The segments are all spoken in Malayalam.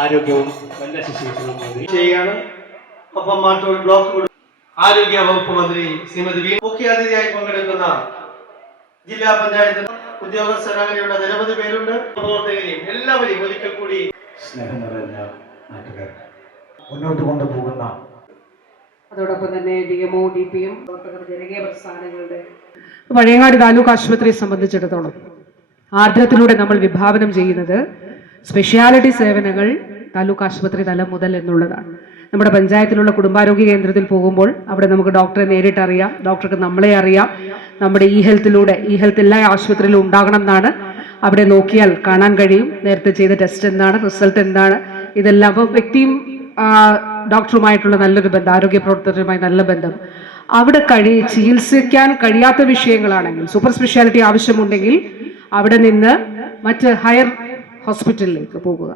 ആരോഗ്യവും നല്ല ശുശ്രൂഷകളും ചെയ്യാണ്. ഒപ്പം മാട്ടൂർ ബ്ലോക്ക് ആരോഗ്യ വകുപ്പ് മന്ത്രി ശ്രീമതി വി മുഖ്യ അതിഥിയായി പങ്കെടുക്കുന്ന ജില്ലാ പഞ്ചായത്ത് ഉദ്യോഗസ്ഥർ അങ്ങനെയുള്ള നിരവധി പേരുണ്ട്. പ്രവർത്തകരെയും എല്ലാവരെയും ഒരിക്കൽ കൂടി സ്നേഹം നിറഞ്ഞ നാട്ടുകാർ മുന്നോട്ട് കൊണ്ടുപോകുന്ന അതോടൊപ്പം തന്നെ DMO, DPM പ്രവർത്തകർ, ജനകീയ പ്രസ്ഥാനങ്ങളുടെ പഴയങ്ങാടി താലൂക്ക് ആശുപത്രിയെ സംബന്ധിച്ചിടത്തോളം ആർദ്രത്തിലൂടെ നമ്മൾ വിഭാവനം ചെയ്യുന്നത് സ്പെഷ്യാലിറ്റി സേവനങ്ങൾ താലൂക്ക് ആശുപത്രി തലം മുതൽ എന്നുള്ളതാണ്. നമ്മുടെ പഞ്ചായത്തിലുള്ള കുടുംബാരോഗ്യ കേന്ദ്രത്തിൽ പോകുമ്പോൾ അവിടെ നമുക്ക് ഡോക്ടറെ നേരിട്ട് അറിയാം, ഡോക്ടർക്ക് നമ്മളെ അറിയാം. നമ്മുടെ ഇ ഹെൽത്ത് എല്ലാ ആശുപത്രിയിലും ഉണ്ടാകണം എന്നാണ് അവിടെ നോക്കിയാൽ കാണാൻ കഴിയും. നേരത്തെ ചെയ്ത ടെസ്റ്റ് എന്താണ്, റിസൾട്ട് എന്താണ്, ഇതെല്ലാം. അപ്പോൾ വ്യക്തിയും ഡോക്ടറുമായിട്ടുള്ള നല്ലൊരു ബന്ധം, ആരോഗ്യ പ്രവർത്തകരുമായി നല്ല ബന്ധം. അവിടെ ചികിത്സിക്കാൻ കഴിയാത്ത വിഷയങ്ങളാണെങ്കിൽ, സൂപ്പർ സ്പെഷ്യാലിറ്റി ആവശ്യമുണ്ടെങ്കിൽ അവിടെ നിന്ന് മറ്റ് ഹയർ ഹോസ്പിറ്റലിലേക്ക് പോകുക.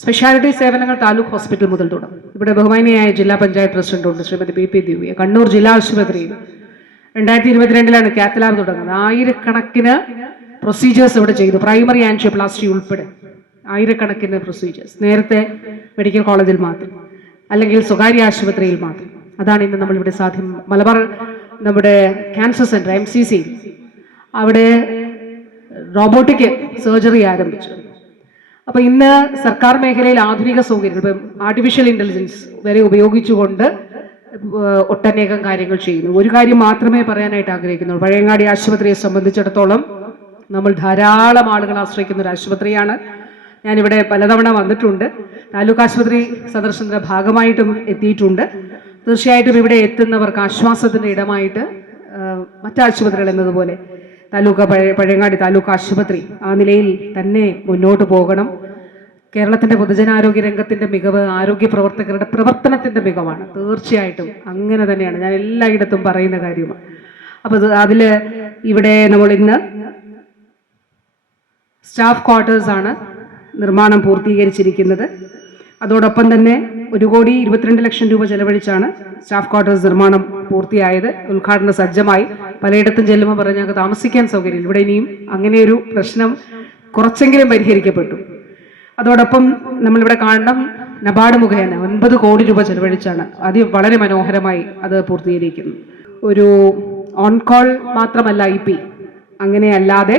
സ്പെഷ്യാലിറ്റി സേവനങ്ങൾ താലൂക്ക് ഹോസ്പിറ്റൽ മുതൽ തുടങ്ങും. ഇവിടെ ബഹുമാനിയായ ജില്ലാ പഞ്ചായത്ത് പ്രസിഡന്റ് ശ്രീമതി BP ദിവ്യ കണ്ണൂർ ജില്ലാ ആശുപത്രിയിൽ 2022 കാത്ത് ലാബ് തുടങ്ങുന്നത്. ആയിരക്കണക്കിന് പ്രൊസീജിയേഴ്സ് ഇവിടെ ചെയ്തു, പ്രൈമറി ആൻജിയോപ്ലാസ്റ്റി ഉൾപ്പെടെ ആയിരക്കണക്കിന് പ്രൊസീജിയേഴ്സ്. നേരത്തെ മെഡിക്കൽ കോളേജിൽ മാത്രം, അല്ലെങ്കിൽ സ്വകാര്യ ആശുപത്രിയിൽ മാത്രം. അതാണ് ഇന്ന് നമ്മളിവിടെ സാധ്യം. മലബാർ നമ്മുടെ ക്യാൻസർ സെന്റർ MCC അവിടെ റോബോട്ടിക് സർജറി ആരംഭിച്ചു. അപ്പൊ ഇന്ന് സർക്കാർ മേഖലയിൽ ആധുനിക സൗകര്യങ്ങൾ, ഇപ്പം ആർട്ടിഫിഷ്യൽ ഇന്റലിജൻസ് വരെ ഉപയോഗിച്ചുകൊണ്ട് ഒട്ടനേകം കാര്യങ്ങൾ ചെയ്യുന്നു. ഒരു കാര്യം മാത്രമേ പറയാനായിട്ട് ആഗ്രഹിക്കുന്നുള്ളൂ. പഴയങ്ങാടി ആശുപത്രിയെ സംബന്ധിച്ചിടത്തോളം നമ്മൾ ധാരാളം ആളുകൾ ആശ്രയിക്കുന്ന ഒരു ആശുപത്രിയാണ്. ഞാനിവിടെ പലതവണ വന്നിട്ടുണ്ട്, താലൂക്ക് ആശുപത്രി സന്ദർശനത്തിന്റെ ഭാഗമായിട്ടും എത്തിയിട്ടുണ്ട്. തീർച്ചയായിട്ടും ഇവിടെ എത്തുന്നവർക്ക് ആശ്വാസത്തിന്റെ ഇടമായിട്ട് മറ്റ് ആശുപത്രികൾ എന്നതുപോലെ പഴയങ്ങാടി താലൂക്ക് ആശുപത്രി ആ നിലയിൽ തന്നെ മുന്നോട്ട് പോകണം. കേരളത്തിന്റെ പൊതുജനാരോഗ്യ രംഗത്തിന്റെ മികവ് ആരോഗ്യ പ്രവർത്തകരുടെ പ്രവർത്തനത്തിന്റെ മികവാണ്. തീർച്ചയായിട്ടും അങ്ങനെ തന്നെയാണ്, ഞാൻ എല്ലായിടത്തും പറയുന്ന കാര്യമാണ്. അപ്പൊ അതില് ഇവിടെ നമ്മൾ ഇന്ന് സ്റ്റാഫ് ക്വാർട്ടേഴ്സ് ആണ് നിർമ്മാണം പൂർത്തീകരിച്ചിരിക്കുന്നത്. അതോടൊപ്പം തന്നെ 1,22,00,000 രൂപ ചെലവഴിച്ചാണ് സ്റ്റാഫ് ക്വാർട്ടേഴ്സ് നിർമ്മാണം പൂർത്തിയായത്. ഉദ്ഘാടന സജ്ജമായി. പലയിടത്തും ചെല്ലുമ്പോൾ പറഞ്ഞ് ഞങ്ങൾക്ക് താമസിക്കാൻ സൗകര്യം. ഇവിടെ ഇനിയും അങ്ങനെയൊരു പ്രശ്നം കുറച്ചെങ്കിലും പരിഹരിക്കപ്പെട്ടു. അതോടൊപ്പം നമ്മളിവിടെ കാണണം, നബാർഡ് മുഖേന 9 കോടി രൂപ ചെലവഴിച്ചാണ് വളരെ മനോഹരമായി അത് പൂർത്തീകരിക്കുന്നത്. ഒരു ഓൺ കോൾ മാത്രമല്ല IP, അങ്ങനെയല്ലാതെ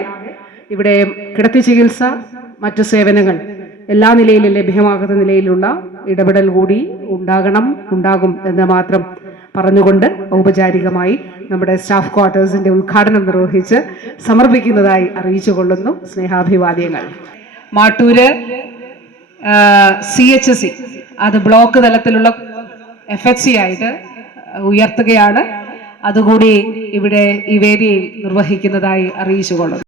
ഇവിടെ കിടത്തി ചികിത്സ, മറ്റു സേവനങ്ങൾ എല്ലാ നിലയിലും ലഭ്യമാകുന്ന നിലയിലുള്ള ഇടപെടൽ കൂടി ഉണ്ടാകും എന്ന് മാത്രം പറഞ്ഞുകൊണ്ട് ഔപചാരികമായി നമ്മുടെ സ്റ്റാഫ് ക്വാർട്ടേഴ്സിന്റെ ഉദ്ഘാടനം നിർവഹിച്ച് സമർപ്പിക്കുന്നതായി അറിയിച്ചുകൊള്ളുന്നു. സ്നേഹാഭിവാദ്യങ്ങൾ. മാട്ടൂര് CHC അത് ബ്ലോക്ക് തലത്തിലുള്ള FHC ആയിട്ട് ഉയർത്തുകയാണ്. അതുകൂടി ഇവിടെ ഈ വേദിയിൽ നിർവഹിക്കുന്നതായി അറിയിച്ചുകൊള്ളുന്നു.